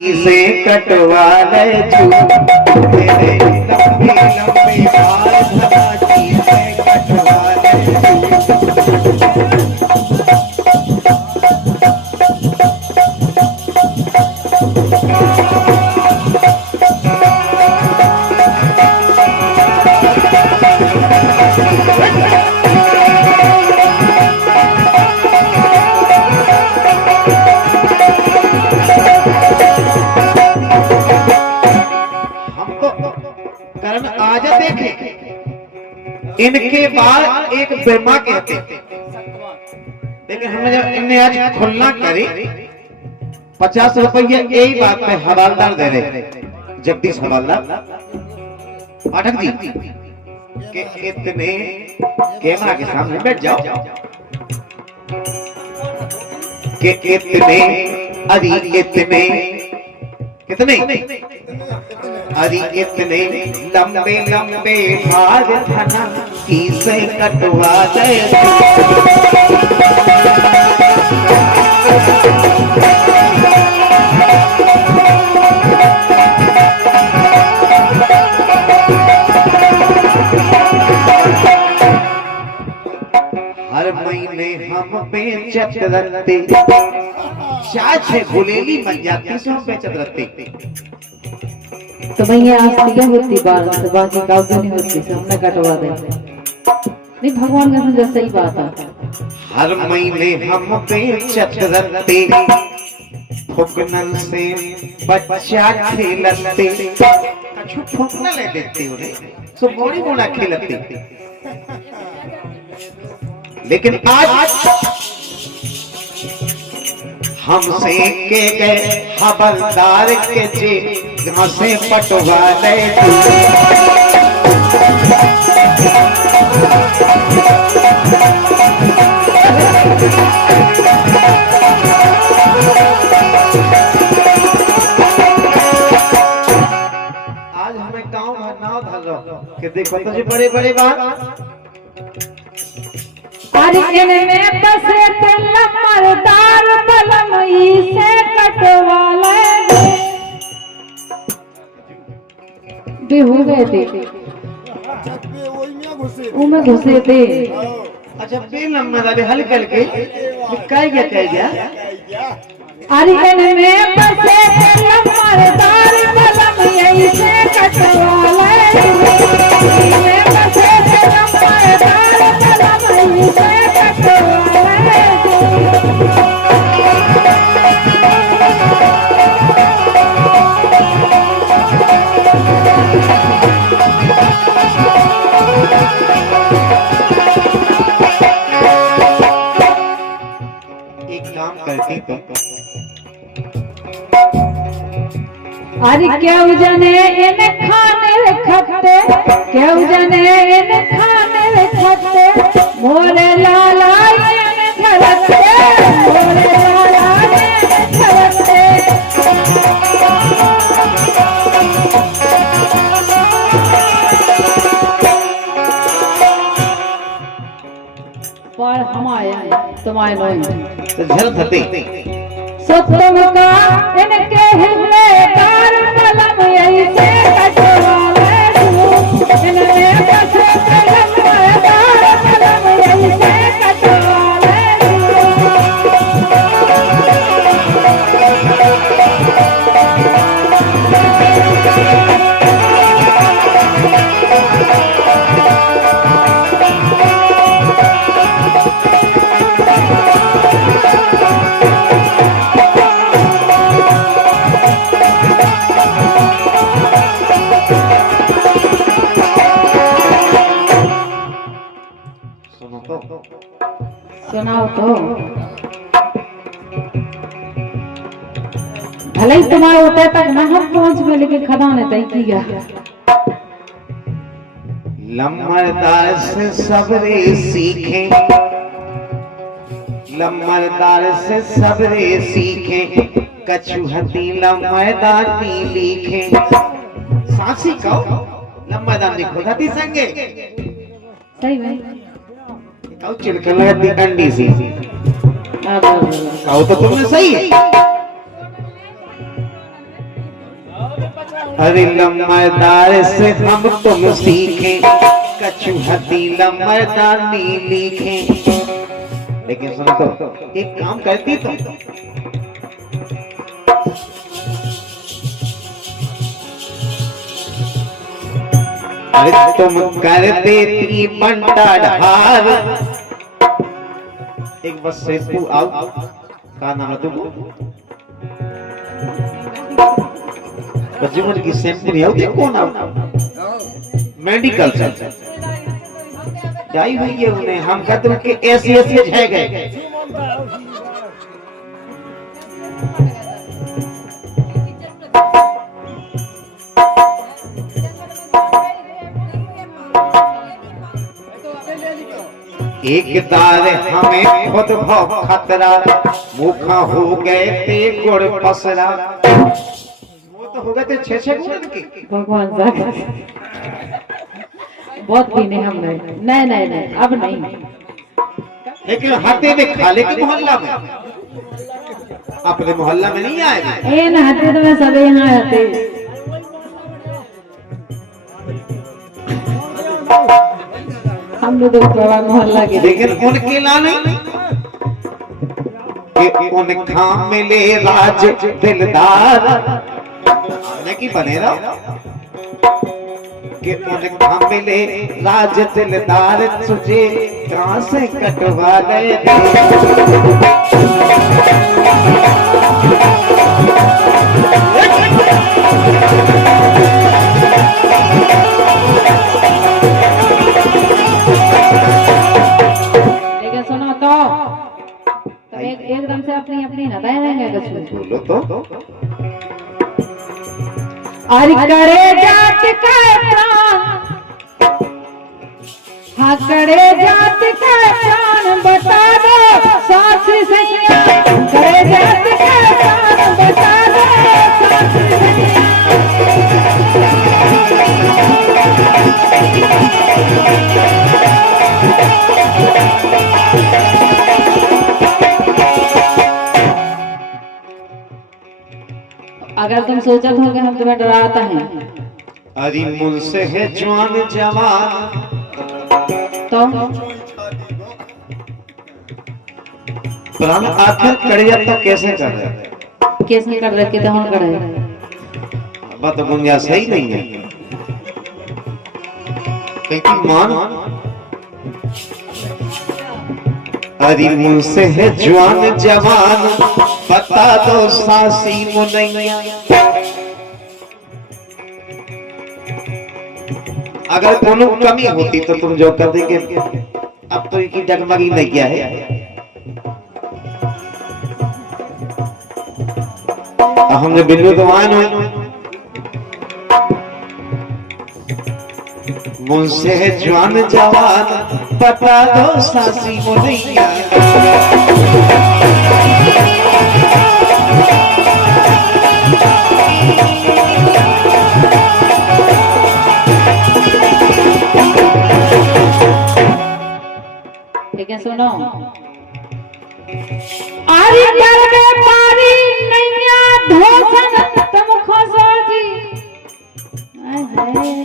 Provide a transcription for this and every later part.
इसे कटवा ले तेरे लंबे लंबे बाल धनाजी से कटवा आज देखे इनके बाद एक ब्रह्मा कहते, लेकिन हमने जब इन्हें आज खुलना करी 50 रुपये यही बात पे हवालदार दे रहे जगदीश हवालदार पाठक जी के इतने कैमरा के सामने बैठ जाओ के इतने अरे इतने कितने अरे इतने लंबे लंबे भाग धना किसे कटवा दे हर महीने हम बेचत रहते चाचे भुलेली बन जाती से हम बेचत रहते तो भैया आज दिया होती बाल तो बाकी काउ नहीं होती से हमने कटवा दे नहीं भगवान का समझा सही बात है। हर महीने हम बेचत रहते फुकनल से बच्चा खेलते कछु फुकना ले देते उन्हें सो मोड़ी मोड़ा खेलते, लेकिन आज हमसे के गए हवलदार के जे घासे पटवा ले आज हमें गांव नाव धरो कि देखो तुझे बड़े बड़े बात अरे इनमें बसे तेला मरदार बलमई से कटवा ले बे हो गए थे उमे घुसे थे। अच्छा बे नंबर अरे हल करके कह गया अरे इनमें बसे तेला मरदार बलमई से कटवा ले इनमें बसे तेला मरदार बलमई से अरे क्यों जाने इन खाने खट्टे क्यों जाने इन खाने खट्टे मोरे लाला इन धरते मोरे लाला इन धरते पर हम आए तुम्हारे लोग तो झल थते सत्तम का इनके हिमले कार कलम यही से कटवा ले इनने बसे कलम कार कलम यही से कटवा सुनाओ तो भले ही तुम्हारे होते तक न हम पहुंच गए लेकिन खदान तय किया लम्बरदार से सबरे सीखे लम्बरदार से सबरे सीखे कछुहती लम्बरदारी लिखे सासी कहो लम्बरदार लिखो धती संगे सही में कहो चिड़कन लगती अंडी सी कहो तो तुमने सही है अरे लम्बरदार से हम तुम सीखें, कछुहती लम्बरदार लिखें। लेकिन सुनो तो, एक काम करती तो अरे तुम कर देती बंटा ढार। एक बस से तू आओ, का नाम है तुमको? बच्चे मुझे की शैम्पू नहीं आओ, कौन आओ? मेडिकल से जाई हुई है उन्हें, हम कहते हैं कि ऐसी ऐसी है गए। एक दार हमें खुद भव खतरा, मुखा हो गए थे गुड़ पसरा। वो तो हो गए थे 6-6 गुड़ की। भगवान जाकर बहुत पीने हम नहीं नहीं नहीं अब नहीं। लेकिन हाथे में खाले के मोहल्ला में, अपने मोहल्ला में नहीं आए। ये ना हाथे तो मैं सब यहाँ आते। हम लोग मोहल्ला के, लेकिन उनके लाने कि उनका मिले राज दिलदार की बनेरा, कि उनका मिले राज दिलदार, तुझे कहां से कटवा गए एकदम से अपनी अपनी नदाएं रहेंगे। बोलो तो अरे करे जात का प्राण, हाँ करे जात का प्राण बता दो सास सैया, करे जात का प्राण बता दो सास सैया। अगर तुम सोचत हो कि हम तुम्हें डराता हैं, अरे मुझसे है जवान जवान तो प्राण आखिर कड़िया तो कैसे कर रहे? कैसे कर रहे? तो हम कर रहे बात तो गुंजाइश सही नहीं है। लेकिन मान अरे मुझसे है जवान जवान, बता दो सासी मुनैया। अगर कोनो कमी होती तो तुम जो कर देंगे, अब तो इनकी डगमगी नहीं किया है। हमने बिल्लू तो मान हुई, मुझसे है जवान जवान, बता दो सासी मुनैया। लेकिन सुनो, आरी डर में मारी नैया धोसन तुम खोसोगी।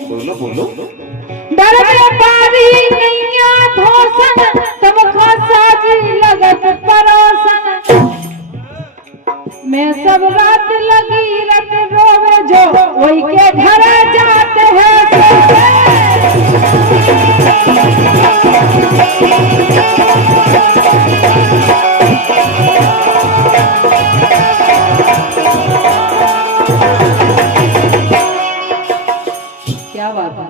बोलो बोलो। डर में मारी नैया धोसन तुम खोसोगी, लगत परोसन मैं सब रात लगी रत रोवे, जो वही के घर जाते हैं। क्या बात है?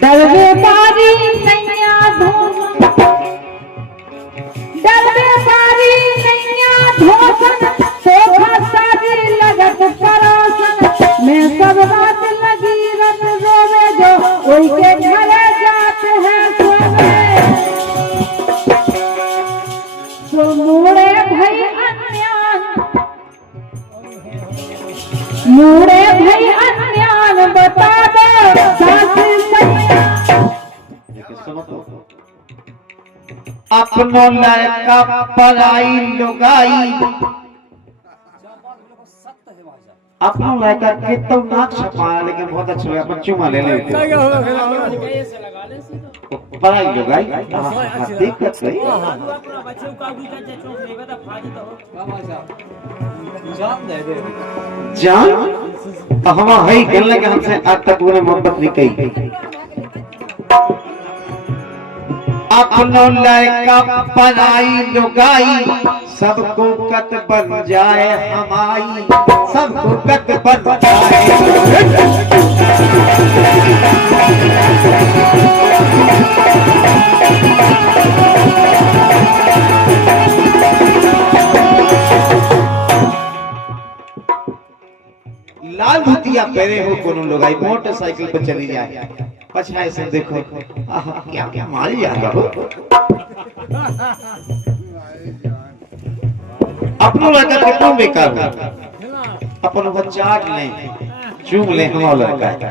डरवे पारी नैया धोसन, डरवे पारी नैया धोसन, सोखा साजी लगत परोसन मैं सब रात लगी रत रोवे, जो वही के घर जाते हैं सोवे। सो मुड़े भई अन्यान, मुड़े भई अन्यान, बता दो सास सैया। अपनो लड़का पराई लुगाई, अपना लड़का के तो नाक छपाया लेकिन बहुत अच्छा लगा, अपन चुमा ले ले बड़ा ही लोग आई दिक्कत नहीं जान हम है कहने लगे हमसे आज तक उन्हें मोहब्बत नहीं कही। अपनो लड़का पराई लुगाई सबको कत बन जाए हमारी, सबको कत बन जाए। लाल धोतिया पहने हो कोनो लोगाई मोटरसाइकिल पर चली जाए, पछाए से देखो क्या क्या माल जाएगा हो। अपनो लड़का कितना बेकार हो, अपन को चाट लें चूम लें हमारा लड़का।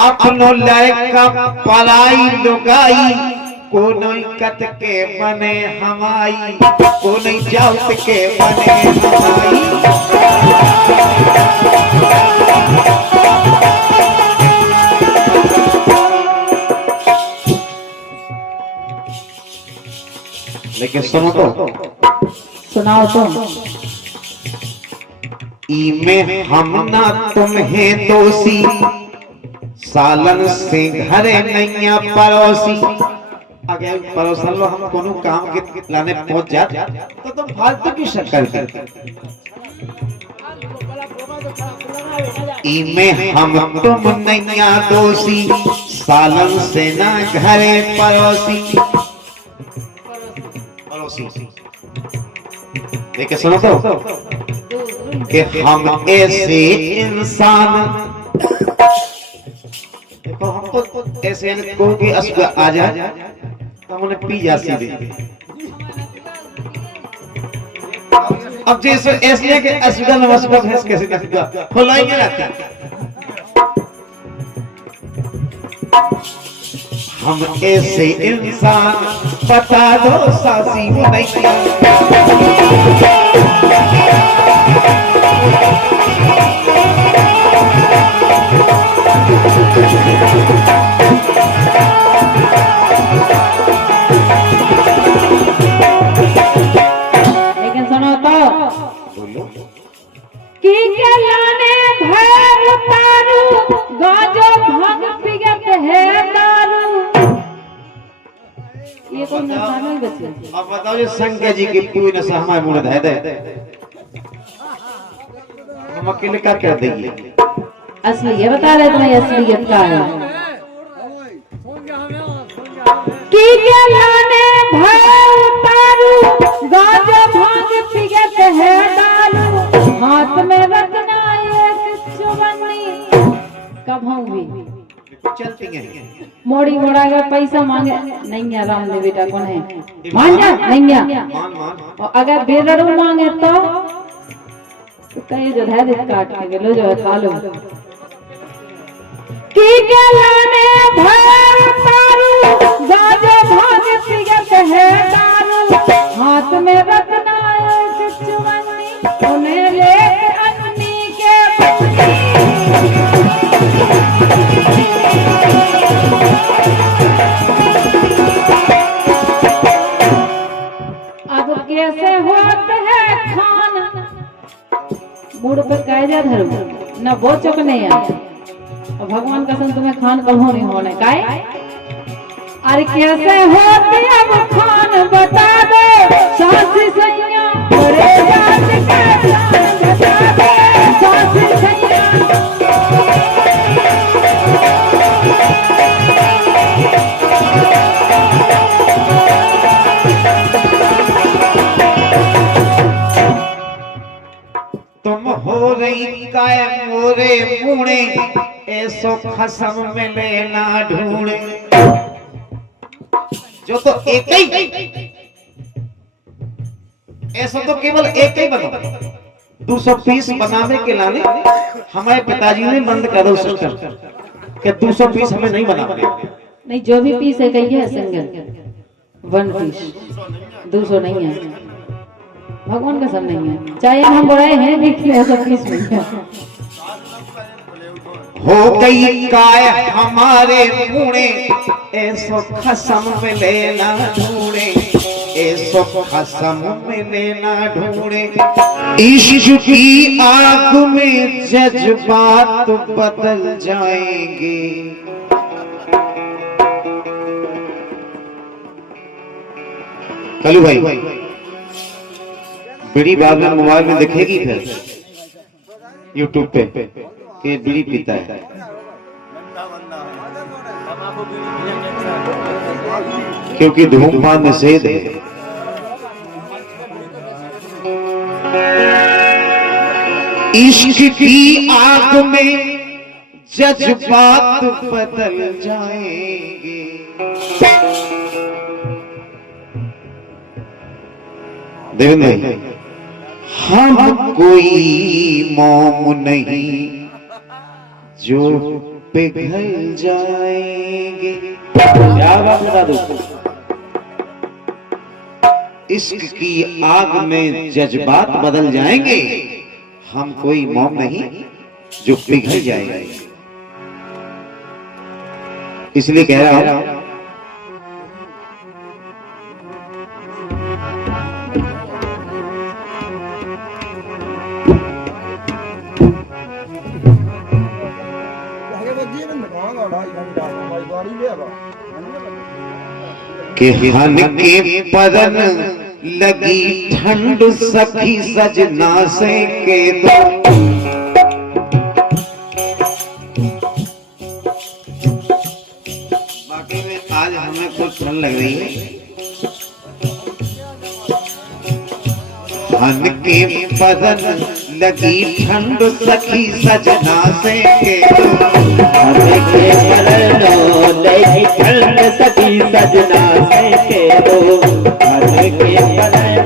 अपनो लड़का पराई लुगाई को नहीं कत के बने हमारी, को नहीं जात के बने हमारी। लेकिन सुनो तो, सुनाओ तो। इमे हम ना तुम्हें दोषी, सालन से घरे नैया पड़ोसी। अगर पड़ोसन लो हम कोनो काम के लाने पहुंच जाते तो तुम फालतू की शक्कर करते। इमे हम तुम नैया दोषी, सालन से ना घरे पड़ोसी। लेकिन सुनो तो कि हम ऐसे इंसान, देखो हमको ऐसे को कि अश्क आ जाए तो हमने पी जा सीधे। अब जैसे ऐसे कि अश्क नमस्कार भैंस कैसे कैसे खुलाएंगे रहता हम ऐसे इंसान बता दो सासी वो नहीं। लेकिन सुनो तो कि के लाने भैर उतारू, गाजो भांग पिगत है दारू। ये कौन नशा नहीं बचे? अब बताओ ये शंकर जी की पूरी नशा हमारे मुर्द है दे हम अकेले क्या कर देंगे। असली ये बता रहे तुम्हें असलियत का है कि के लाने भैर उतारू, गाजो भांग पिगत है दारू। हाथ में रखना एक चुवन्नी, कब होंगी चलती हैं मोड़ी मोड़ा के पैसा मांगे नहीं है। राम ने बेटा कौन है मान जा नहीं है। मान मान और अगर बेरड़ू मांगे तो कहीं जो है काट के लो जो है खा लो। की के लाने भैर उतारू, गाजो भांग पिगत है दारू। हाथ में रखना एक चुवन्नी, उन्हें ले अन्नी के अब कैसे होते है खाना बूढ़ पे कायजा धर्म न वो चुकने और भगवान कसम तुम्हें खान कहो नहीं होने काय। अरे कैसे होती अब खान बता दे सासी सैया, बड़े जात के जान बता दे सासी सैया। तुम हो रही काय मोरे मुड़े, ऐसो खसम में लेना ढूंढे। जो तो एक ही ऐसा तो केवल एक ही बनो। 200 पीस बनाने के लाने हमारे पिताजी ने बंद कर दो सिस्टम कि 200 पीस हमें नहीं बनाने। नहीं जो भी पीस है कही है सिंगल 1 पीस 200 नहीं है। भगवान का सब नहीं है, चाहे हम बुराए हैं लेकिन ऐसा कुछ नहीं है। हो गई काय हमारे मुड़े, ऐसो खसम मिले ना ढूंढे, ऐसो खसम मिले ना ढूंढे। इश्क की आग में जज्बात बदल जाएंगे। कलू भाई बीड़ी बाद में मोबाइल में दिखेगी फिर यूट्यूब पे कि बीड़ी पीता है। क्योंकि धूम्रपान निषेध है। इश्क की आग में जज्बात बदल जाएंगे। देवेंद्र भाई, हम कोई मोम नहीं जो पिघल जाएंगे। क्या बात बता दो, इश्क की आग में जज्बात बदल जाएंगे। हम कोई मोम नहीं जो पिघल जाएंगे। इसलिए कह रहा हूं कि हन के पदन लगी ठंड सखी सजना से के दो। बाकी में आज हमें कुछ ठंड लग रही है। हन के पदन लगी ठंड सखी सजना से के दो। हन के पदन लगी ठंड सखी सजना से के दो। हन के पदन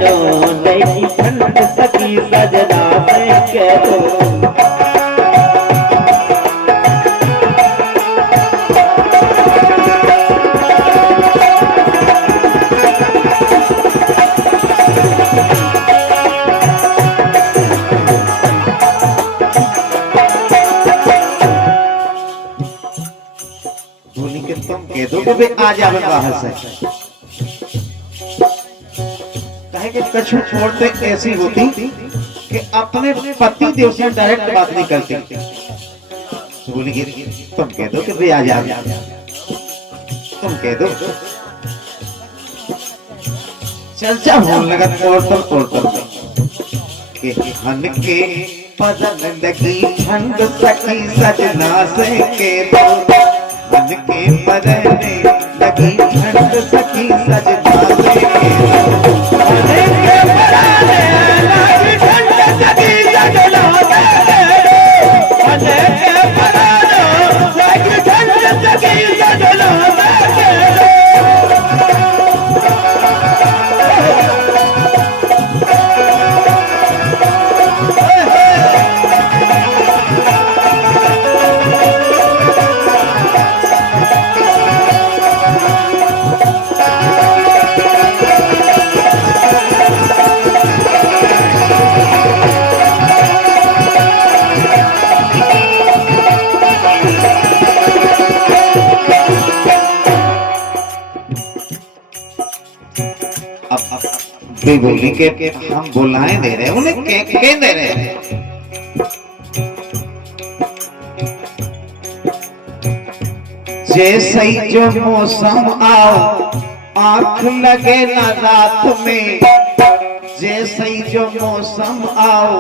लगी ठंड सखी सजना से के दो। आ जावे बाहर से। कहे कि कछु छोड़ते ऐसी होती कि अपने पति देव से डायरेक्ट बात नहीं करती। तो बोली कि तुम कह दो कि भाई आ जा, तुम कह दो। चर्चा होने लगा पोर्टल कि हन के पदन लगी ठंड सखी सजना से के दो। हन के पदन लगी ठंड सखी सजना से के दो। हन के पदन लगी ठंड सखी सजना से के दो। हन के पदन लगी ठंड सखी सजना से के दो। वे बोली के हम बुलाएं दे रहे हैं, उन्हें कह दे रहे हैं। जैसे ही जो मौसम आओ आंख लगे ना रात में। जैसे ही जो मौसम आओ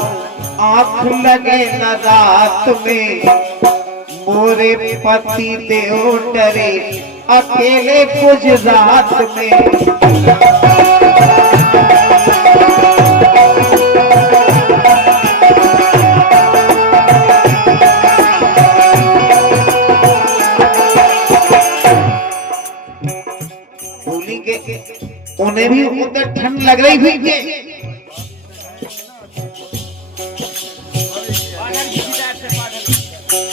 आंख लगे ना रात में। मोरे पति देव डरे अकेले गुजरात में। उन्हें भी उधर ठंड लग रही थी कि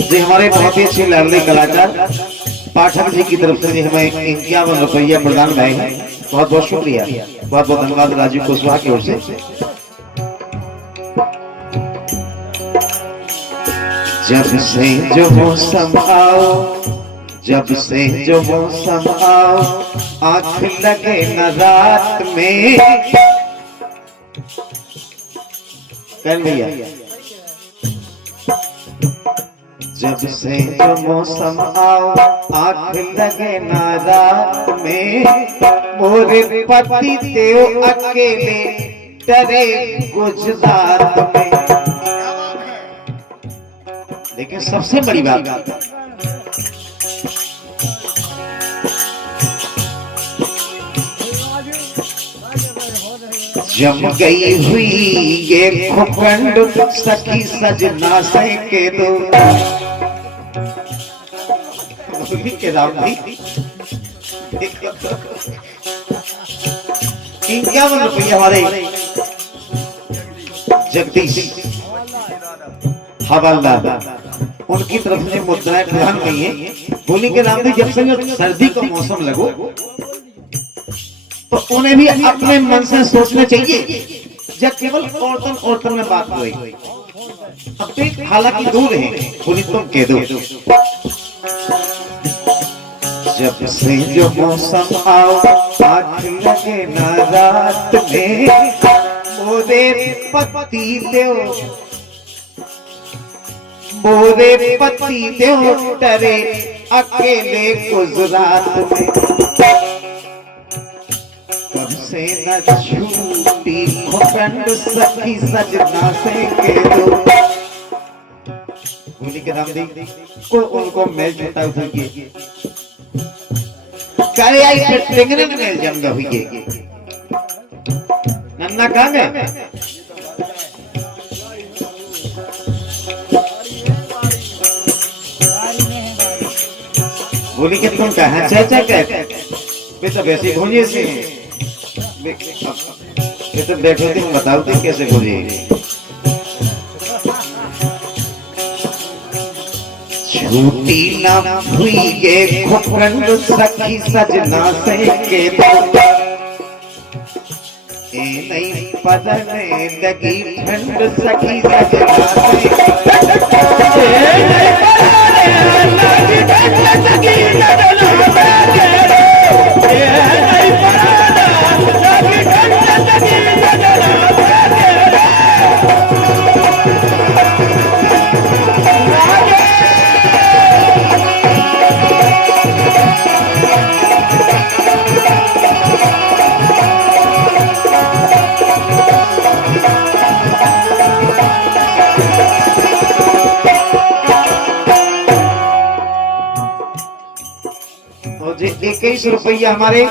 जी हमारे बहुत ही अच्छे लाडले कलाकार पाठक जी की तरफ से हमें 51 रुपया प्रदान किए हैं। बहुत बहुत शुक्रिया, बहुत बहुत धन्यवाद राजीव कुशवाहा की ओर से। जब से जो मौसम आओ, जब से जो मौसम आओ, आंख लगे न रात में। कल भैया, जब से जो मौसम आओ, आंख लगे न रात में, मोरे पति देव अकेले डरे गुजरात में। लेकिन सबसे बड़ी बात, जम गई हुई ये खुखंड सखी सजना से के दो। के राम भाई इक्यावन रुपये हमारे जगदीश हवालदार उनकी तरफ से मुद्राएं प्रदान की है। बोली के राम जी, जब से सर्दी का मौसम लगो तो उन्हें भी अपने मन से सोचना चाहिए, जब केवल औरतन में बात हुई। अब तो हालांकि दूर है, बोली तुम कह दो। जब से जो मौसम आओ, आंख लगे न रात में, मोरे पति देव, मोरे पति देव डरे अकेले गुजरात में। कब से न छूटी खुखंड सखी सजना से के दो। बोली के राम दी को उनको मेल देता हुई करे आई प्रेग्नेंट मेल जम गई है। नन्ना कहाँ गए? बोली के तुम कहाँ चाचा कहते वे तो वैसे भूलिए से ये तो बैठो तुम बताओ तो कैसे भूलिए। छूटी ना हुई ये खुखंड सखी सजना से के दो। ए नहीं पदने लगी ठंड सखी सजना से, ए नहीं पदने लगी ठंड सखी सजना से, ए नहीं पदने लगी ठंड सखी सजना से। जी 21 रुपया हमारे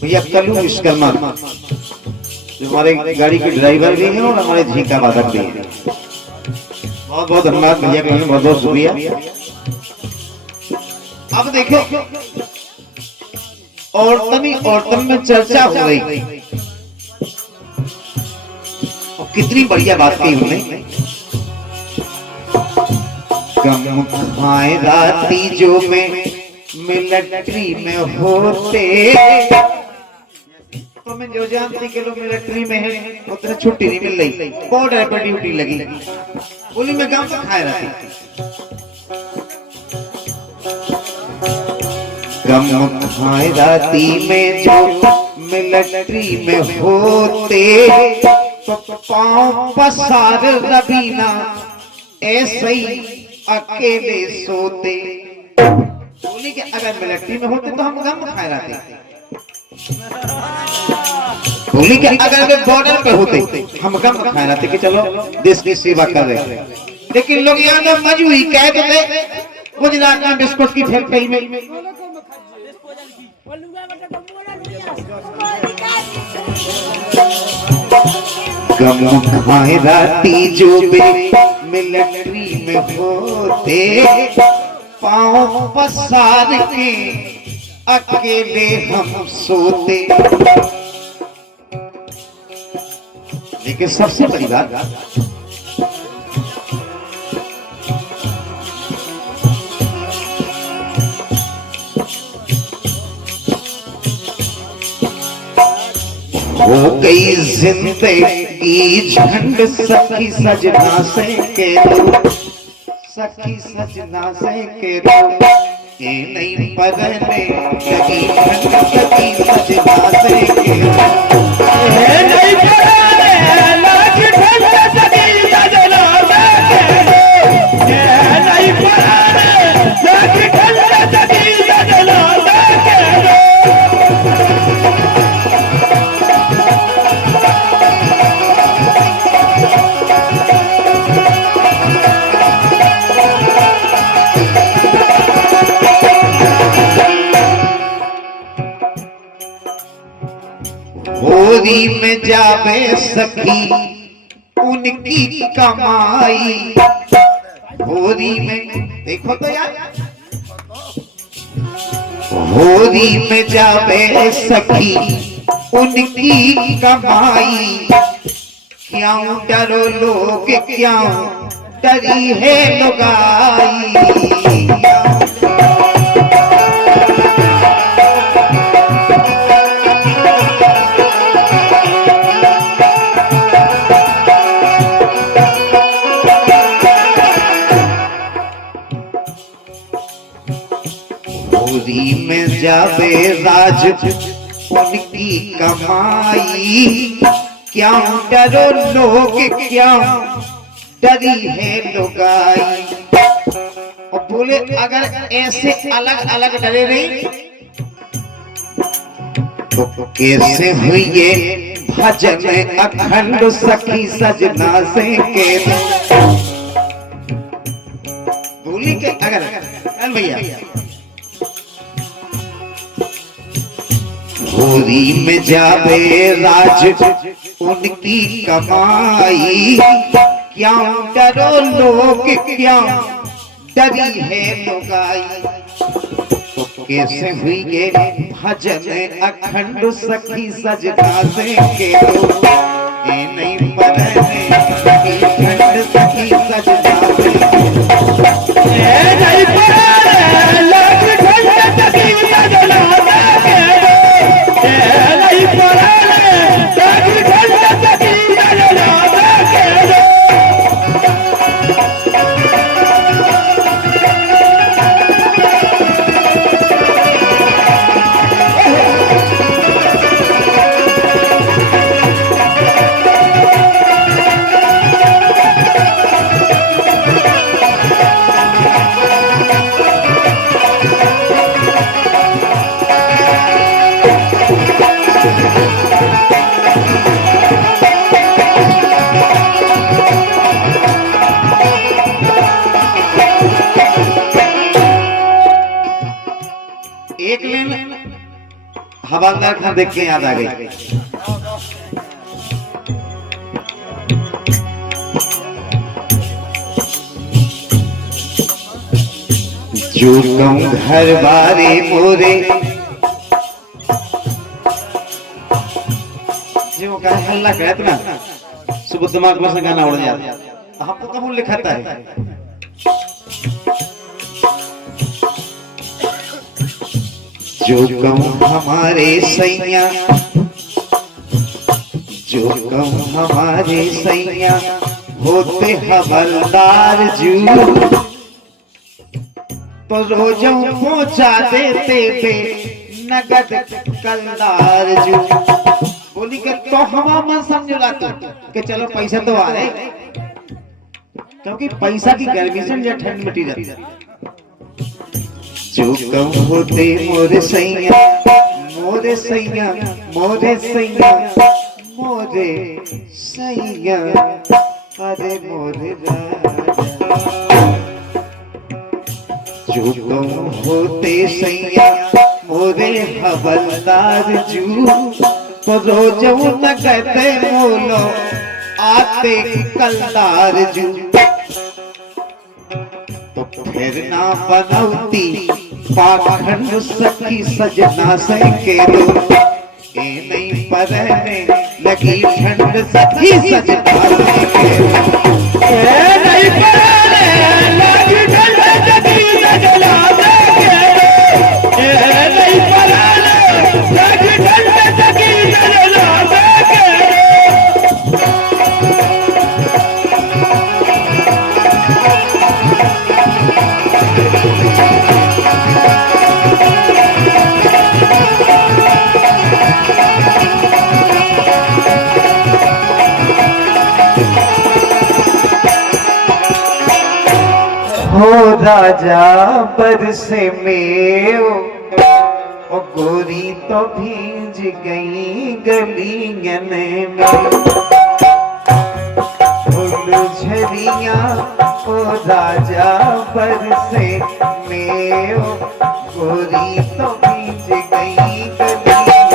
भैया कल्लू विश्वकर्मा जो हमारे गाड़ी के ड्राइवर भी हैं और हमारे झीका वादक भी हैं। बहुत बहुत धन्यवाद भैया का, बहुत बहुत शुक्रिया। अब देखो औरतन में चर्चा हो गई और कितनी बढ़िया बात कही उन्होंने। गम खाए राती जो में मिलिट्री में होते, तो मैं जो जानती कि लोग मिलिट्री में है उतना छुट्टी नहीं मिल रही, बॉर्डर पर ड्यूटी लगी। बोली मैं गम खाए राती, गम खाए राती में जो मिलिट्री में होते, तो पाँव पसार रबीना ऐसे ही अकेले सोते। बोली कि अगर मिलिट्री में होते तो हम गम खाए रहते। बोली कि अगर वे बॉर्डर पे होते हम गम खाए रहते कि चलो देश की सेवा कर रहे। लेकिन लोग यहाँ तो मजबूरी कह देते, गुजरात में बिस्कुट की फैक्ट्री में गम खाए राती जो मिलिट्री में होते, पाँव पसार के अकेले हम सोते। लेकिन सबसे बड़ी बात, हो गई जिंदगी झंड सखी सजना से के दो, सखी सजना से के दो, ये नहीं पढ़ने लगी झंड सखी सजना से के दो, ये नहीं पढ़ने लगी झंड सखी सजना से के दो, ये नहीं पढ़ने लगी झंड सखी सजना से के दो। होरी में जावे सखी उनकी कमाई, होरी में देखो तो यार, होरी में जावे सखी उनकी कमाई, क्यों डरो लोग क्यों डरी है लुगाई, होरी में जावे राज उनकी कमाई, क्यों डरो लोग क्यों डरी है लुगाई। और बोले अगर ऐसे अलग अलग डरे नहीं तो कैसे हुई ये भजन अखंड सखी सजना से के दो। बोली के अगर भैया होरी में जावे राज उनकी कमाई, क्यों डरो लोग क्यों डरी है लुगाई। तो कैसे हुई ये भजन अखंड सखी सजना से के दो, ये नहीं पढ़ने लगी झंड सखी सजना से के दो, ये नहीं पढ़ने लगी झंड सखी सजना से के दो, ये नहीं पढ़ने लगी झंड सखी सजना से के दो। एक लेन हवालदार खान देख के याद आ गई। जो कहूँ घर बारे मोरे, जो का हल्ला कहत ना सुबह दिमाग में से गाना उड़ जाता, हमको कब लिखाता है। जो कहूँ हमारे सैया, जो कहूँ हमारे सैया होते हवलदार जू, तो रोजों पहुंचा देते पे नगद कलदार जू। बोली के तो हवा मन समझला तो कि चलो पैसा तो आ रहे, क्योंकि पैसा की गर्मी से या ठंड मिटी जाती है। जो कहूँ होते मोरे सैया, मोरे सैया, मोरे सैया, मोरे सैया, अरे मोरे राजा। जो कहूँ होते सैया मोरे हवलदार जू, तो रोज न कहते मोलो आते कलदार जू। तो फिर ना बनौती पाखंड सखी सजना से के दो, ये नहीं पढ़ने लगी ठंड सखी सजना से के दो, ये नहीं पढ़ने लगी ठंड सखी सजना से के दो, ये नहीं पढ़ने लगी ठंड सखी सजना से राजा बरसे में ओ गोरी तो भीज गई गलियन में फूल झरिया ओ राजा बरसे में ओ गोरी तो भीज गई गलियन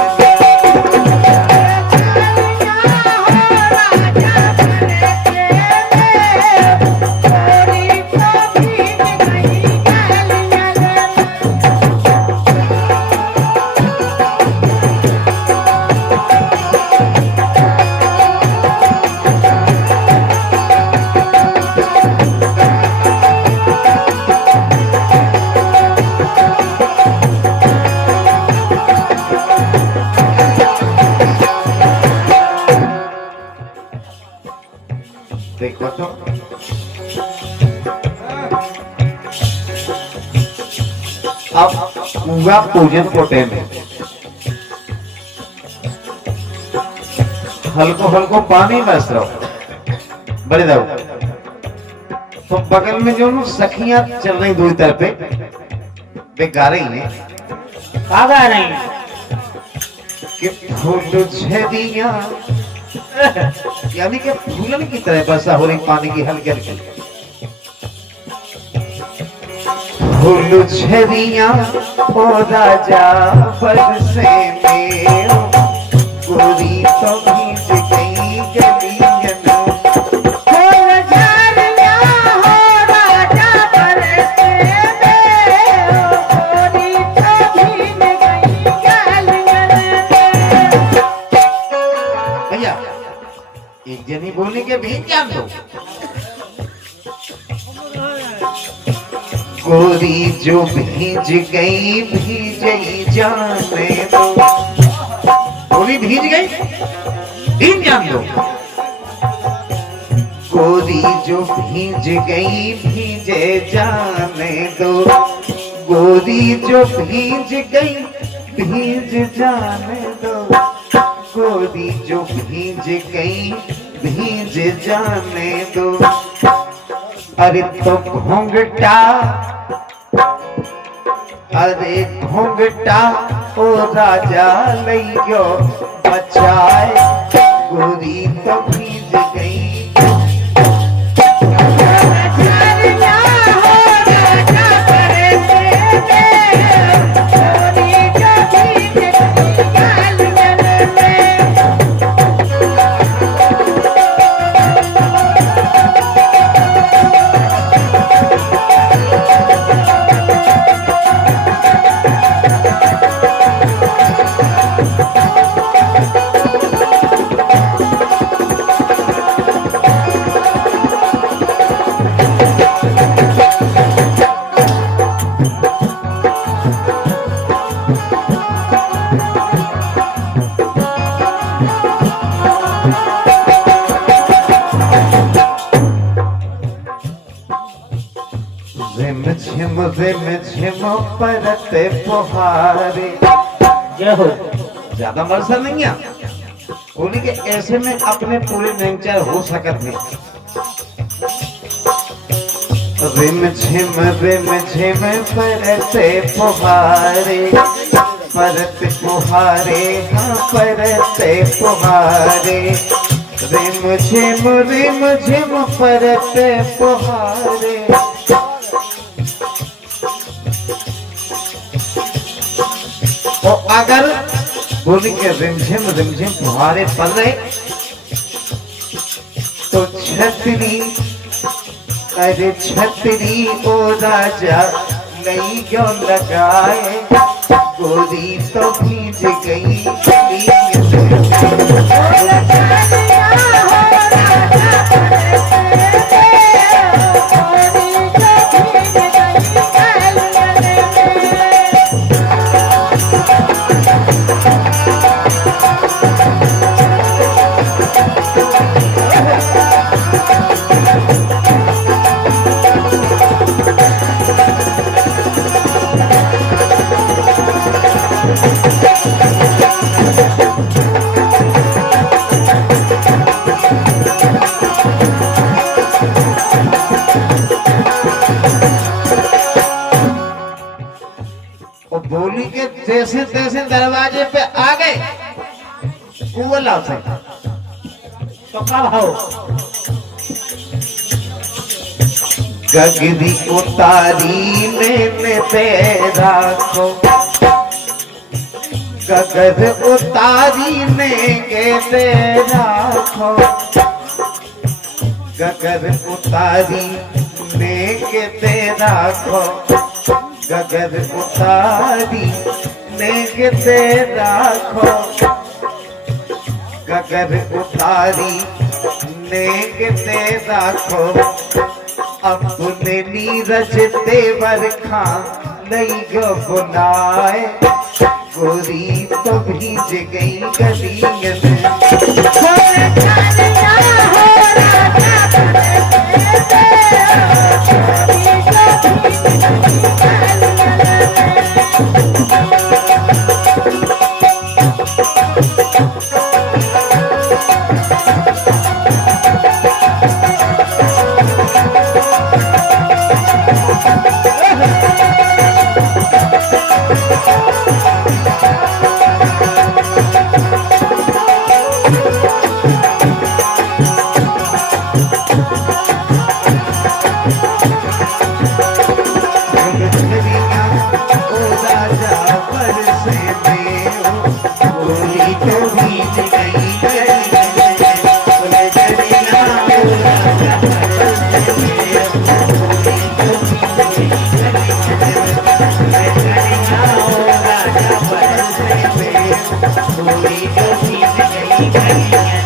देखो तो अब पूरा पूजन को टाइम है हल्को हल्को पानी बस रहो बड़े दो तो बगल में जो सखियां चल रही दूरी तरफ पे वे गा रही हैं क्या गा रही हैं? कि फूल झरिया यानी कि फूलन की तरह बरसा हो रही पानी की हल्की हल्की फूल झरिया ओ राजा बरसे में गोरी तो भीज गई गलियन फूल झरिया हो राजा बरसे में गोरी तो भीज गई गलियन में। भैया एक जनी बोलने के भी जान दो गोरी जो भीज गई भीजई जाने दो गोरी भीज गई भीज जान दो गोरी जो भीज गई भीजे जाने दो गोरी जो भीज गई भीज जाने दो गोरी जो भीज गई भीज जाने दो अरे तो घोंघटा अरे घोंघटा ओ राजा लइयो बचाए गोरी तो भीज गई रिम झिम परते फुहारे जय हो। ज्यादा बरसा नहीं है बोली के ऐसे में अपने पूरे नेचर हो सकत नहीं रिम झिम परते फुहारे परते फुहारे हाँ परते फुहारे रिम झिम परते फुहारे तो अगर बोली के रिमझिम फुहारे पड़ रहे तो छतरी अरे छतरी ओ राजा नहीं क्यों लगाए गोरी तो भीज गई दरवाजे पे आ गए कुवला से तो कब हो गगरी उतारी मैंने तेरा को गगर उतारी ने के तेरा को गगर उतारी ने के तेरा को गगर उतारी ने के तेरा को गगर उतारी ने के तेरा को अपने नीरज देवर खां लई गो बुलाए गोरी तो भीज गई गलियन Thank you.